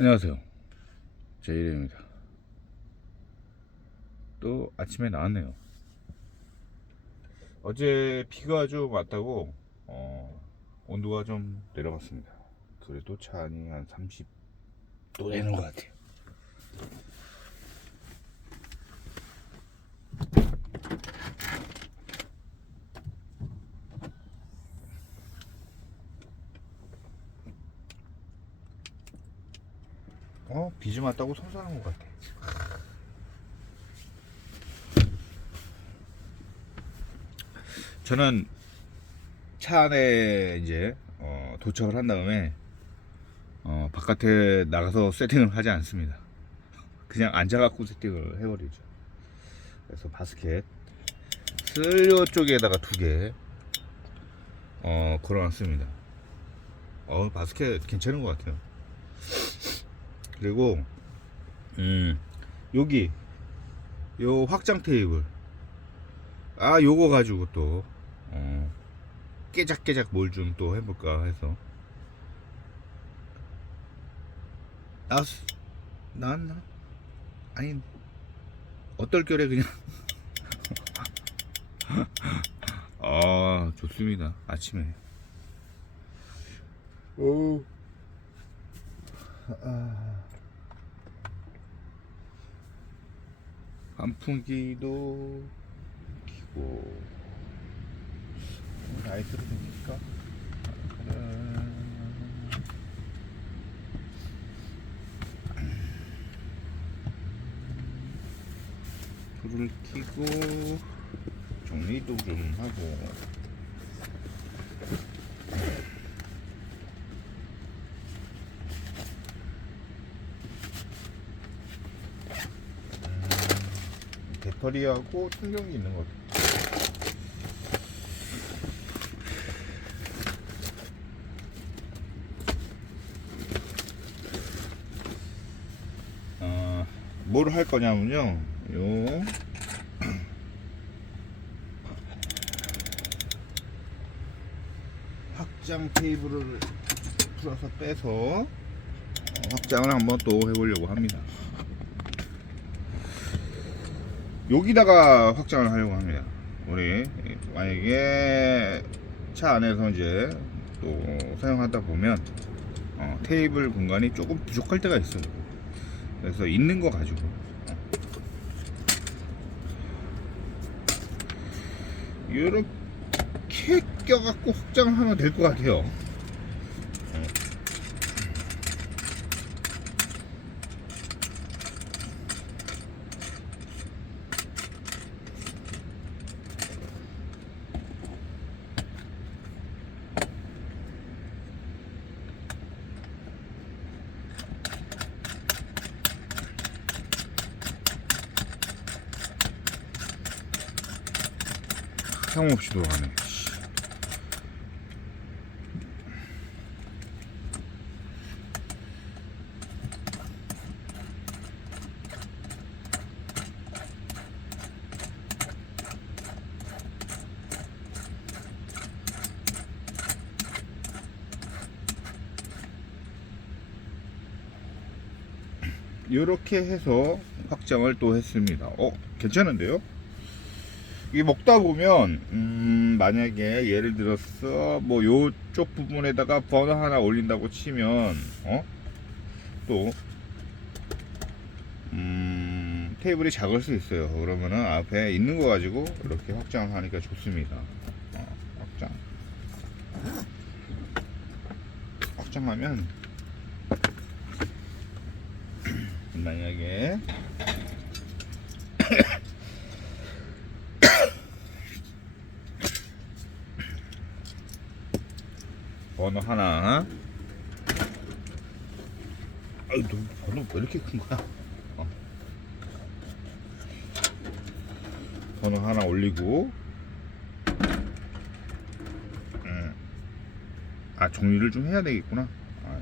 안녕하세요. 제 이름입니다. 또 아침에 나왔네요. 어제 비가 좀 왔다고 어, 온도가 좀 내려갔습니다. 그래도 차 안이 한 30도 되는 것 같아요. 좀 왔다고 선선한 것 같아. 저는 차 안에 이제 어, 도착을 한 다음에 어, 바깥에 나가서 세팅을 하지 않습니다. 그냥 앉아갖고 세팅을 해버리죠. 그래서 바스켓 슬려 쪽에다가 두 개, 어, 걸어놨습니다. 어, 바스켓 괜찮은 것 같아요. 그리고 음 여기 요 확장 테이블. 아 요거 가지고 또 어, 깨작깨작 뭘 좀 또 해볼까 해서. 나왔어 나왔나? 아니 어떨결에 그냥. 아 좋습니다. 아침에. 오. 아. 환풍기도 키고. 라이트로 됩니까? 불을 켜고 정리도 좀 하고 배터리하고 충전기 있는 것 같아요. 어, 뭘 할 거냐면요. 요 확장 테이블을 풀어서 빼서 어, 확장을 한번 또 해보려고 합니다. 여기다가 확장을 하려고 합니다. 우리 만약에 차 안에서 이제 또 사용하다 보면 어, 테이블 공간이 조금 부족할 때가 있어요. 그래서 있는 거 가지고 어. 이렇게 껴갖고 확장을 하면 될 것 같아요. 사용없이 돌아가네. 씨. 이렇게 해서 확장을 또 했습니다. 어, 괜찮은데요? 이게 먹다 보면 음, 만약에 예를 들어서 뭐 요쪽 부분에다가 버너 하나 올린다고 치면 어? 또 음, 테이블이 작을 수 있어요. 그러면은 앞에 있는 거 가지고 이렇게 확장을 하니까 좋습니다. 어, 확장. 확장하면 만약에 번호 하나. 아유, 너 번호 왜 이렇게 큰 거야? 어. 번호 하나 올리고. 음. 아, 정리를 좀 해야 되겠구나. 아,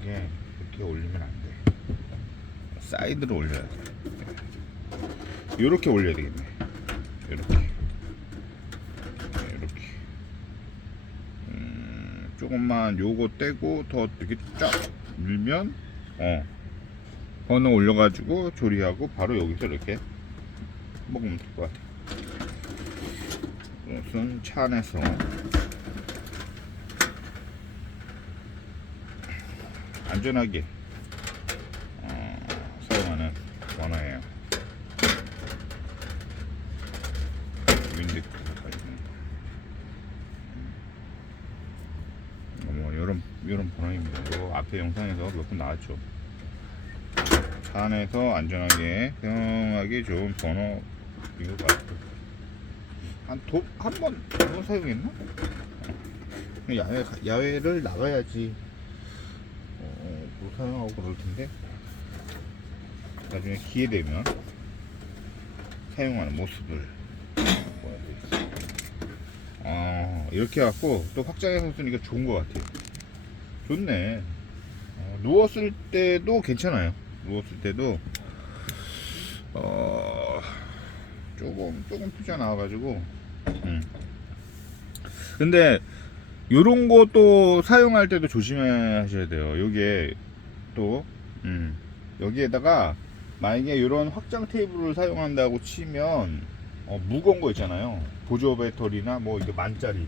이게 이렇게 올리면 안 돼. 사이드로 올려야 돼. 이렇게 올려야 되겠네. 이렇게. 조금만 요거 떼고 더 이렇게 쫙 밀면 어 번호 올려가지고 조리하고 바로 여기서 이렇게 먹으면 될 것 같아요. 우선 차 안에서 안전하게 어, 사용하는 번호예요. 윈드 뭐 이런 이런 번호입니다. 이거 영상에서 몇 번 나왔죠. 차 안에서 안전하게 사용하기 좋은 번호 이거 같아요. 한한번 두번 사용했나? 야외 가- 야외를 나가야지 어, 뭐 사용하고 그럴 텐데 나중에 기회 되면 사용하는 모습을 보여드리겠습니다. 아 이렇게 해갖고 또 확장해서 쓰니까 좋은 것 같아요. 좋네. 어, 누웠을 때도 괜찮아요. 누웠을 때도 어 조금 조금 투자 나와가지고. 음. 근데 요런 것도 사용할 때도 조심하셔야 돼요. 요게 또 음, 여기에다가 만약에 이런 확장 테이블을 사용한다고 치면 어, 무거운 거 있잖아요. 보조 배터리나 뭐 이게 만짜리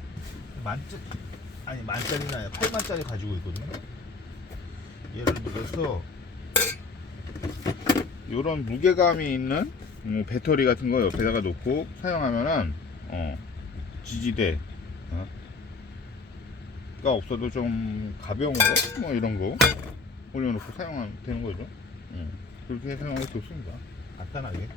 만짜 아니 만짜리나 아니라 8만짜리 가지고 있거든요. 예를 들어서 이런 무게감이 있는 음, 배터리 같은 거 옆에다가 놓고 사용하면은 어, 지지대 어? 가 없어도 좀 가벼운 거 뭐 이런 거 올려놓고 사용하면 되는 거죠. 음, 그렇게 사용하기 좋습니다. 간단하게.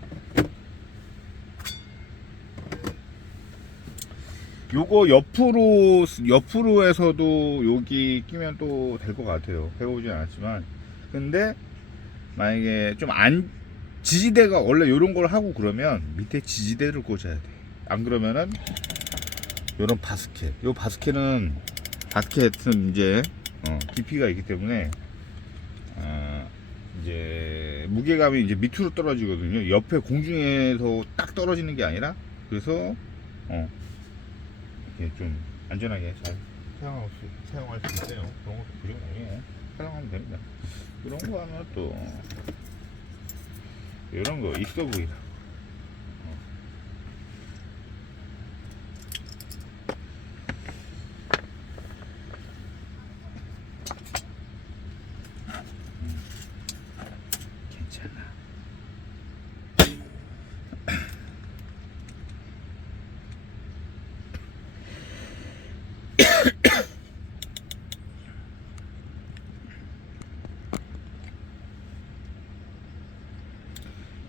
요거 옆으로 옆으로 해서도 여기 끼면 또 될 것 같아요. 배우진 않았지만 근데 만약에 좀 안 지지대가 원래 요런 걸 하고 그러면 밑에 지지대를 꽂아야 돼. 안 그러면은 요런 바스켓. 요 바스켓은 바스켓은 이제 어, 깊이가 있기 때문에 어, 이제 무게감이 이제 밑으로 떨어지거든요. 옆에 공중에서 딱 떨어지는 게 아니라 그래서 어, 이렇게 좀 안전하게 잘 사용할 수, 사용할 수 있어요. 그런 것도 보시고 나중에 사용하면 됩니다. 그런 거 하면 또 이런 거 있어 보이라. 괜찮아.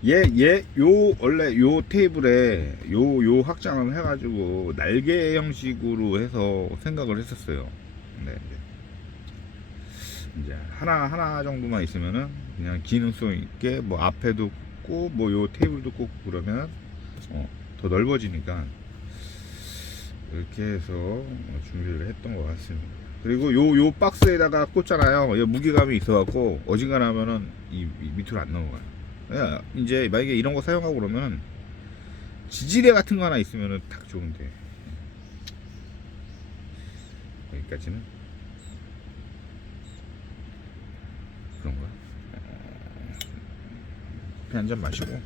얘, 얘, 요, 원래 요 테이블에 요, 요 확장을 해가지고 날개 형식으로 해서 생각을 했었어요. 근데 이제, 이제 하나, 하나 정도만 있으면은 그냥 기능성 있게 뭐 앞에도 꽂고 뭐 요 테이블도 꽂고 그러면 어, 더 넓어지니까 이렇게 해서 어, 준비를 했던 것 같습니다. 그리고 요, 요 박스에다가 꽂잖아요. 요 무게감이 있어갖고 어지간하면은 이, 이 밑으로 안 넘어가요. 야, 이제 만약에 이런 거 사용하고 그러면 지지대 같은 거 하나 있으면은 딱 좋은데. 여기까지는? 그런가? 커피 한잔 마시고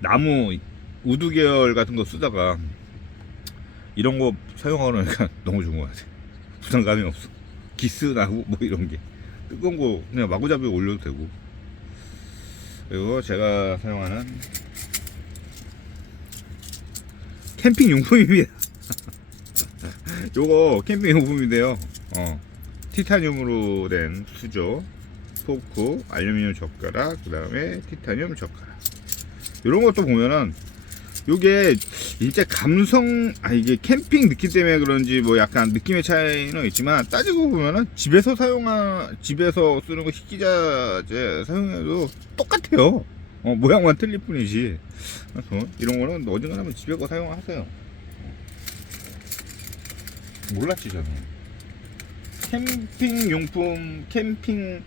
나무 우드 계열 같은 거 쓰다가 이런 거 사용하니까 너무 좋은 것 같아. 부담감이 없어. 기스 나고 뭐 이런 게 뜨거운 거 그냥 마구잡이 올려도 되고. 그리고 제가 사용하는 캠핑 용품입니다. 요거 캠핑 용품인데요. 어, 티타늄으로 된 수저, 포크, 알루미늄 젓가락, 그 다음에 티타늄 젓가락. 이런 것도 보면은 요게 진짜 감성 아 이게 캠핑 느낌 때문에 그런지 뭐 약간 느낌의 차이는 있지만 따지고 보면은 집에서 사용한 집에서 쓰는 거 식기자재 사용해도 똑같아요. 어 모양만 틀릴 뿐이지. 그래서 이런 거는 어딘가 하면 집에 거 사용하세요. 몰랐지 저는. 캠핑 용품 캠핑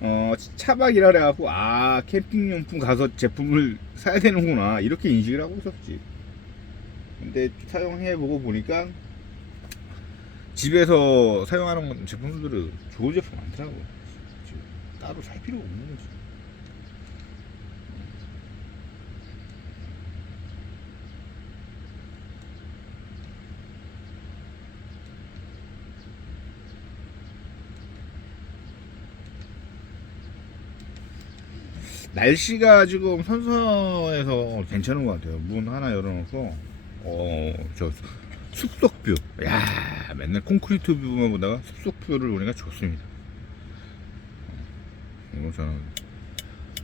어 차박이라 그래갖고 아 캠핑용품 가서 제품을 사야 되는구나. 이렇게 인식을 하고 있었지. 근데 사용해보고 보니까 집에서 사용하는 제품들은 좋은 제품 많더라고. 따로 살 필요가 없는 거지 날씨가 지금 선선해서 괜찮은 것 같아요. 문 하나 열어놓고, 어, 저 숲속뷰. 야 맨날 콘크리트 뷰만 보다가 숲속뷰를 보니까 좋습니다. 어, 이거 저는,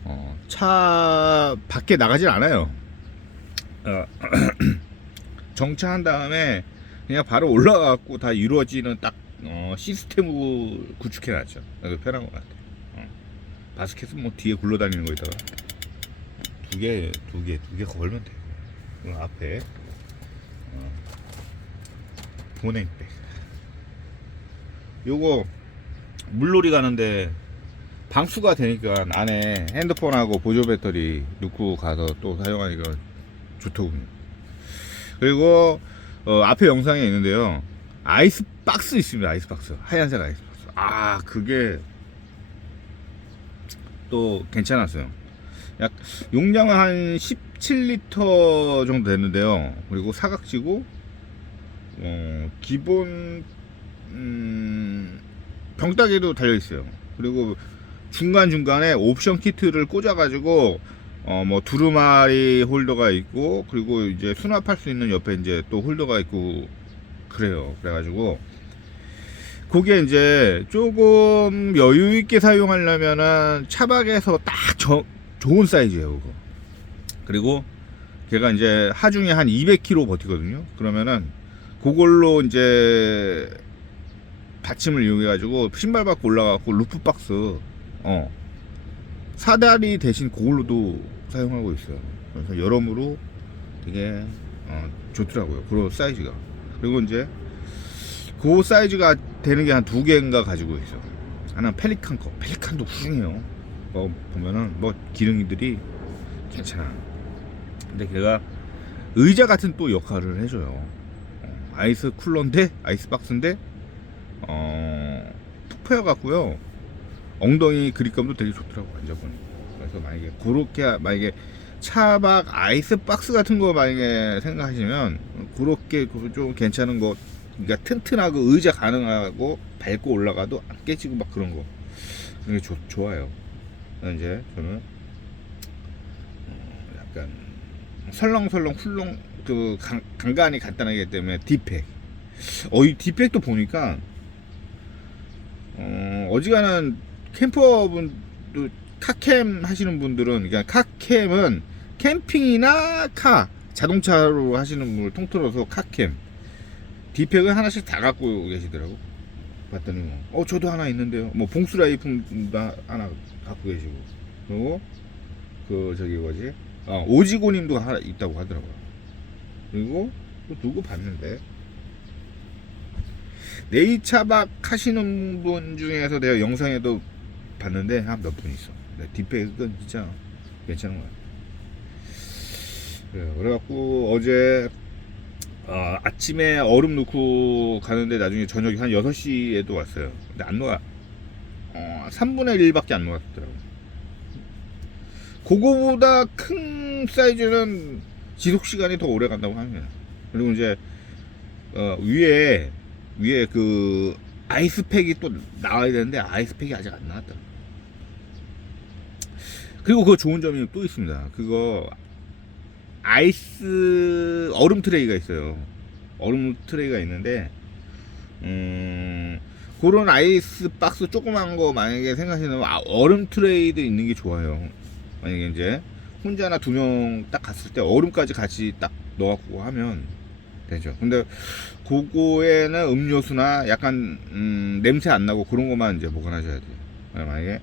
어, 차 밖에 나가질 않아요. 어, 정차한 다음에 그냥 바로 올라가갖고 다 이루어지는 딱, 어, 시스템을 구축해놨죠. 편한 것 같아요. 바스켓은 뭐 뒤에 굴러다니는 거에다가 두 개, 두 개, 두 개 걸면 돼. 그 앞에 어, 보냉백. 요거 물놀이 가는데 방수가 되니까 안에 핸드폰하고 보조 배터리 넣고 가서 또 사용하니까 좋더군요. 그리고 어, 앞에 영상에 있는데요. 아이스 박스 있습니다. 아이스 박스. 하얀색 아이스 박스. 아, 그게 또 괜찮았어요. 약 용량은 한 17리터 정도 되는데요. 그리고 사각지고 어, 기본 음, 병따개도 달려 있어요. 그리고 중간 중간에 옵션 키트를 꽂아가지고 어, 뭐 두루마리 홀더가 있고 그리고 이제 수납할 수 있는 옆에 이제 또 홀더가 있고 그래요. 그래가지고 그게 이제 조금 여유 있게 사용하려면은 차박에서 딱 저, 좋은 사이즈예요, 그거. 그리고 걔가 이제 하중에 한 200km 버티거든요. 그러면은 그걸로 이제 받침을 이용해 가지고 신발 밖고 올라가고 루프 박스 어 사다리 대신 그걸로도 사용하고 있어요. 그래서 여러모로 되게 어, 좋더라고요. 그런 사이즈가. 그리고 이제 그 사이즈가 되는 게 한 두 개인가 가지고 있어. 하나는 펠리칸 거. 펠리칸도 훌륭해요. 뭐 보면은 뭐 기능들이 괜찮아. 근데 걔가 의자 같은 또 역할을 해줘요. 어, 아이스 쿨러인데 아이스 박스인데 어, 푹 갖고요. 엉덩이 그립감도 되게 좋더라고 앉아보니. 그래서 만약에 그렇게 만약에 차박 아이스 박스 같은 거 만약에 생각하시면 그렇게 그좀 괜찮은 거 그러니까 튼튼하고 의자 가능하고 밟고 올라가도 안 깨지고 막 그런 거 그게 좋, 좋아요. 이제 저는 어, 약간 설렁설렁 훌렁 그 간, 간간히 간단하기 때문에 디팩. 어이 디팩도 보니까 어 어지간한 캠퍼분도 카캠 하시는 분들은 그러니까 카캠은 캠핑이나 카 자동차로 하시는 분을 통틀어서 카캠 디팩을 하나씩 다 갖고 계시더라고. 봤더니 뭐, 어 저도 하나 있는데요. 뭐 봉수라이프도 하나 갖고 계시고, 그리고 그 저기 뭐지, 어, 오지고님도 하나 있다고 하더라고요. 그리고 또 누구 봤는데 네이차박 하시는 분 중에서 내가 영상에도 봤는데 한 몇 분 있어. 네, 디팩은 진짜 괜찮은 것 같아. 그래요. 그래갖고 어제 어, 아침에 얼음 넣고 가는데 나중에 저녁에 한 6시에도 왔어요. 근데 안 녹아. 어, 3분의 1밖에 안 녹았더라고. 그거보다 큰 사이즈는 지속 시간이 더 오래 간다고 합니다. 그리고 이제 어, 위에 위에 그 아이스팩이 또 나와야 되는데 아이스팩이 아직 안 나왔다. 그리고 그거 좋은 점이 또 있습니다. 그거 아이스 얼음 트레이가 있어요. 얼음 트레이가 있는데 음 그런 아이스 박스 조그만 거 만약에 생각하시면 아, 얼음 트레이도 있는 게 좋아요. 만약에 이제 혼자나 두 명 딱 갔을 때 얼음까지 같이 딱 넣어갖고 하면 되죠. 근데 그거에는 음료수나 약간 음, 냄새 안 나고 그런 것만 이제 보관하셔야 돼요. 만약에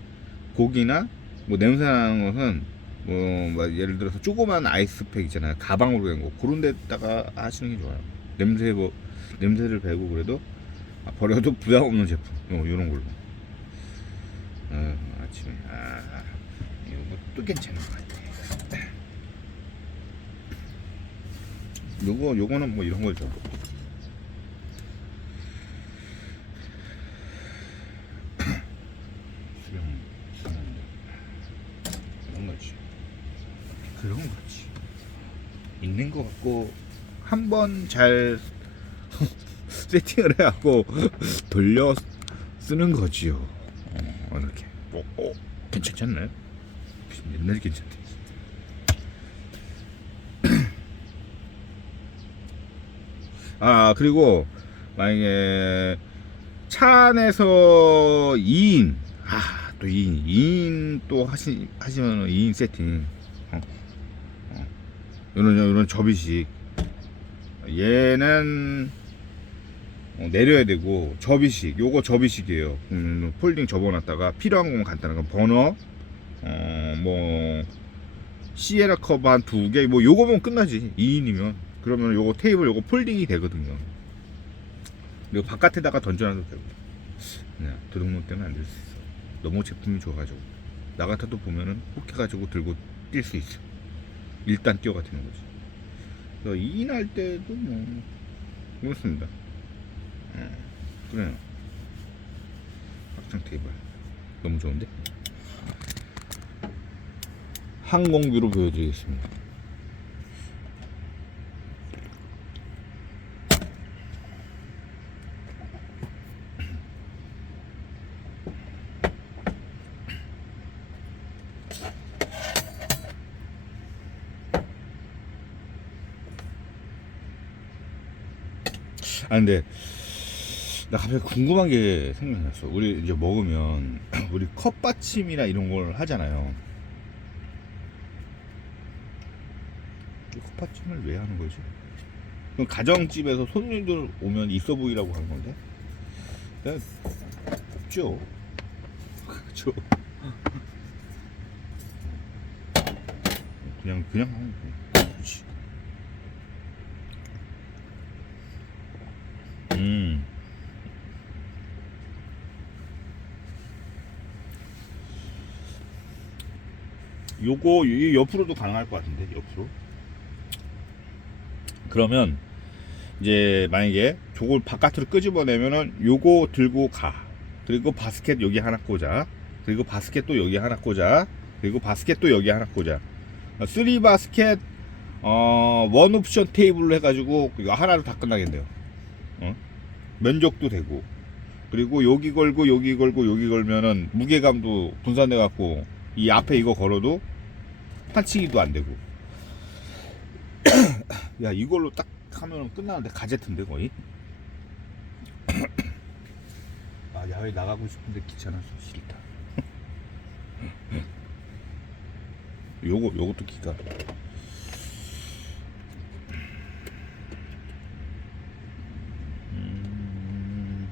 고기나 뭐 냄새 나는 것은 뭐, 뭐 예를 들어서 조그만 아이스팩 있잖아요. 가방으로 된 거. 그런 데다가 하시는 게 좋아요. 냄새 뭐 냄새를 배고 그래도 아, 버려도 부담 없는 제품. 뭐 이런 걸로. 어, 아침에 아 이것도 괜찮은 것 같아 요거 요거는 뭐 이런 거죠 수령 수령 그런 거지 그런 거지 같고 한 번 잘 세팅을 해갖고 돌려 쓰는 거지요. 어, 이렇게. 어, 어, 괜찮지 않나요? 옛날에 괜찮대. 아 그리고 만약에 차 안에서 2인. 아또 2인. 2인 또 하시, 하시면 2인 세팅. 요런 요런 접이식. 얘는 어, 내려야 되고 접이식 요거 접이식이에요. 음, 폴딩 접어놨다가 필요한 거면 간단한 거. 버너 어 뭐 시에라 커버 한두 개 뭐 요거면 끝나지. 2인이면. 그러면 요거 테이블 요거 폴딩이 되거든요. 그리고 바깥에다가 던져놔도 되고. 그냥 도둑놈 때문에 안 될 수 있어. 너무 제품이 좋아가지고. 나 같아도 보면은 혹 해가지고 들고 뛸 수 있어 일단 뛰어가 되는 거지. 그래서 2인 할 때도 뭐 그렇습니다. 예, 그래요. 확장 테이블. 너무 좋은데? 항공뷰로 보여드리겠습니다 아 근데 나 갑자기 궁금한 게 생각났어. 우리 이제 먹으면 우리 컵받침이나 이런 걸 하잖아요. 이 컵받침을 왜 하는 거지? 그럼 가정집에서 손님들 오면 있어 보이라고 하는 건데? 네, 없죠. 그죠? 그냥 그냥 하는 거. 그렇지. 음. 요거 이 옆으로도 가능할 것 같은데 옆으로. 그러면 이제 만약에 저걸 바깥으로 끄집어내면은 요거 들고 가. 그리고 바스켓 여기 하나 꽂아. 그리고 바스켓 또 여기 하나 꽂아. 그리고 바스켓 또 여기 하나 꽂아. 쓰리 바스켓 어 원 옵션 테이블로 해가지고 이거 하나로 다 끝나겠네요. 어? 면적도 되고. 그리고 여기 걸고 여기 걸고 여기 걸면은 무게감도 분산돼 갖고 이 앞에 이거 걸어도 판치기도 안 되고. 야 이걸로 딱 하면 끝나는데 가제트인데 거의? 아 야외 나가고 싶은데 귀찮아서 싫다. 요거 요것도 기가. 음,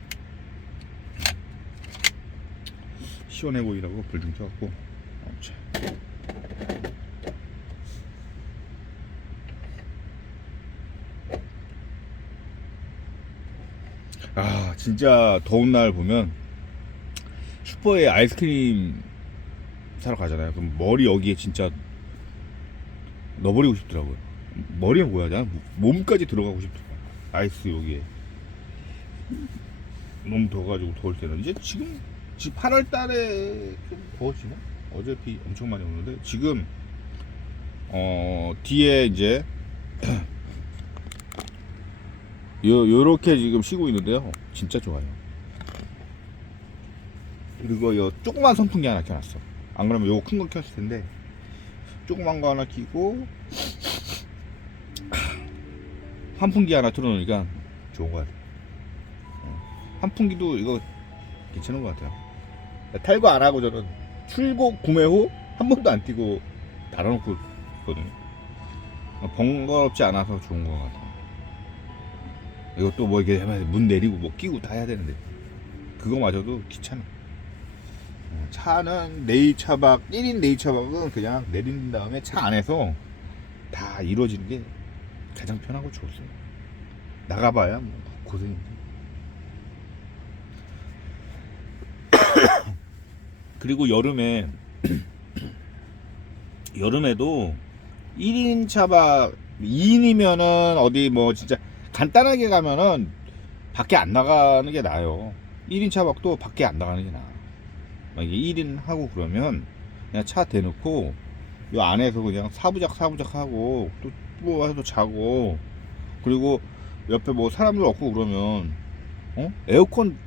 시원해 보이라고? 불 좀 켜갖고 어, 자. 아 진짜 더운 날 보면 슈퍼에 아이스크림 사러 가잖아요. 그럼 머리 여기에 진짜 넣어버리고 싶더라고요. 머리에 뭐야 나? 몸까지 들어가고 싶더라고요. 아이스 여기에. 너무 더워가지고 더울 때는. 이제 지금 지금 8월 달에 좀 더워지나? 어제 비 엄청 많이 오는데 지금 어 뒤에 이제 요 요렇게 지금 쉬고 있는데요. 진짜 좋아요. 그리고 요 조그만 선풍기 하나 켜놨어. 안 그러면 요거 큰 거 켰을 텐데 조그만 거 하나 키고 환풍기 하나 틀어놓으니까 좋은 거 같아요. 어. 환풍기도 이거 괜찮은 것 같아요. 탈거 안 하고 저는 출고 구매 후 한 번도 안 띄고 달아놓고 있거든요. 번거롭지 않아서 좋은 것 같아요. 이것도 뭐 이렇게 문 내리고 뭐 끼고 다 해야 되는데 그거마저도 귀찮아. 어, 차는 네이차박 1인 네이차박은 그냥 내린 다음에 차 안에서 다 이루어지는 게 가장 편하고 좋았어요. 나가봐야 뭐 고생인데. 그리고 여름에 여름에도 1인 차박 2인이면은 어디 뭐 진짜 간단하게 가면은 밖에 안 나가는 게 나아요. 1인 차박도 밖에 안 나가는 게 나아. 만약에 1인 하고 그러면 그냥 차 대놓고 요 안에서 그냥 사부작 사부작 하고 또뭐 해도 자고 그리고 옆에 뭐 사람들 없고 그러면 어? 에어컨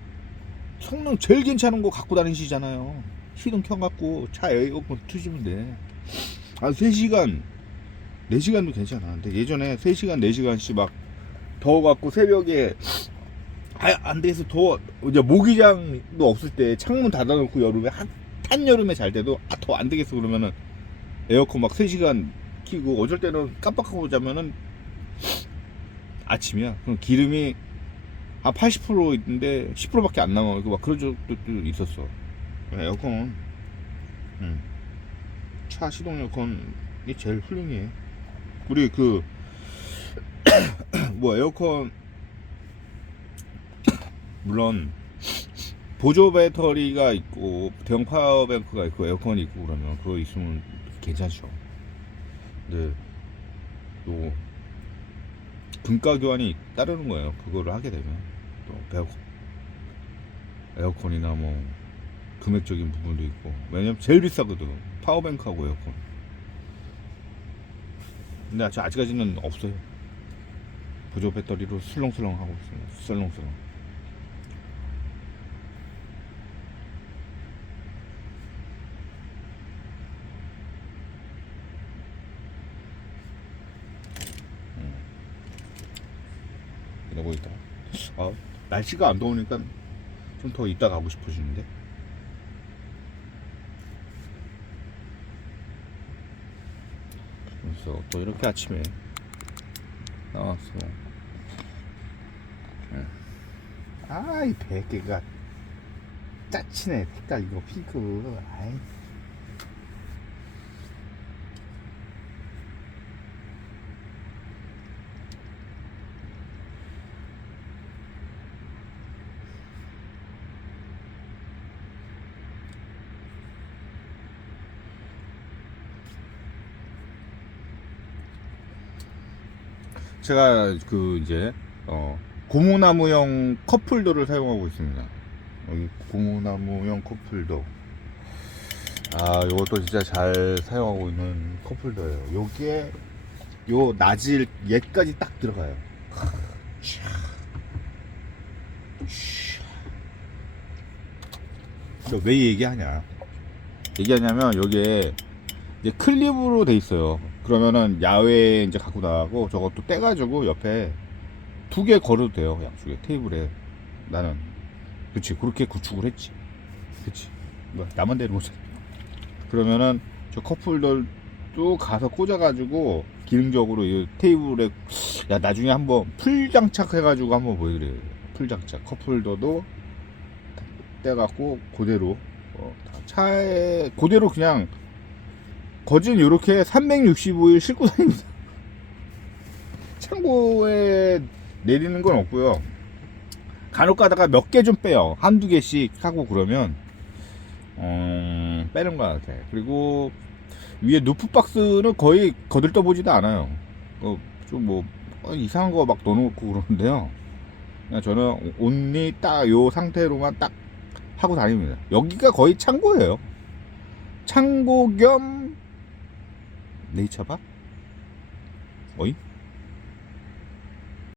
성능 제일 괜찮은 거 갖고 다니시잖아요. 시동 켜갖고 차 에어컨 트시면 돼. 아, 3시간, 4시간도 괜찮아. 근데 예전에 3시간, 4시간씩 막 더워갖고 새벽에 아, 안 돼서 더워. 이제 모기장도 없을 때 창문 닫아놓고 여름에 한, 한여름에 잘 때도 아, 더안 되겠어 그러면은 에어컨 막 3시간 키고 어쩔 때는 깜빡하고 자면은 아침이야. 그럼 기름이 한 80% 있는데 10%밖에 안 남아. 막 그런 적도 있었어. 에어컨. 음. 차 시동 에어컨이 제일 훌륭해. 우리 그 뭐 에어컨 물론 보조 배터리가 있고 대형 파워뱅크가 있고 에어컨이 있고 그러면 그거 있으면 괜찮죠. 근데 또 금가 교환이 따르는 거예요. 그거를 하게 되면 또 에어컨이나 뭐 금액적인 부분도 있고 왜냐면 제일 비싸거든 파워뱅크하고 에어컨. 근데 저 아직까지는 없어요. 보조 배터리로 슬렁슬렁 하고 있습니다. 슬렁슬렁. 이러고 있다. 아, 날씨가 안 더우니까 좀 더 이따 가고 싶어지는데. 그래서 또 이렇게 아침에 나왔어. 응. 아, 이 베개가 짜치네. 색깔 이거 핑크. 아이. 제가 그 이제 어 고무나무형 컵홀더를 사용하고 있습니다. 고무나무형 컵홀더. 아, 이것도 진짜 잘 사용하고 있는 컵홀더예요. 요게 요 나질 얘까지 딱 들어가요. 왜 얘기하냐? 얘기하냐면 요게 이제 클립으로 돼 있어요. 그러면은 야외에 이제 갖고 나가고 저것도 떼가지고 옆에 두 개 걸어도 돼요. 양쪽에 테이블에 나는 그렇지 그렇게 구축을 했지. 그렇지. 뭐 나만 되는 거지. 그러면은 저 컵홀더도 가서 꽂아가지고 기능적으로 이 테이블에 야 나중에 한번 풀 장착해가지고 한번 보여드려요. 풀 장착 컵홀더도 떼갖고 그대로 어, 차에 그대로 그냥 거진 이렇게 365일 싣고 다닙니다. 창고에 내리는 건 없고요. 간혹 가다가 몇 개 좀 빼요. 한두 개씩 하고 그러면 음, 빼는 것 같아. 그리고 위에 누프 박스는 거의 거들떠 보지도 않아요. 어, 좀뭐 이상한 거 막 넣어놓고 그러는데요. 그냥 저는 온리 딱 요 상태로만 딱 하고 다닙니다. 여기가 거의 창고예요. 창고 겸 네이처바? 어이?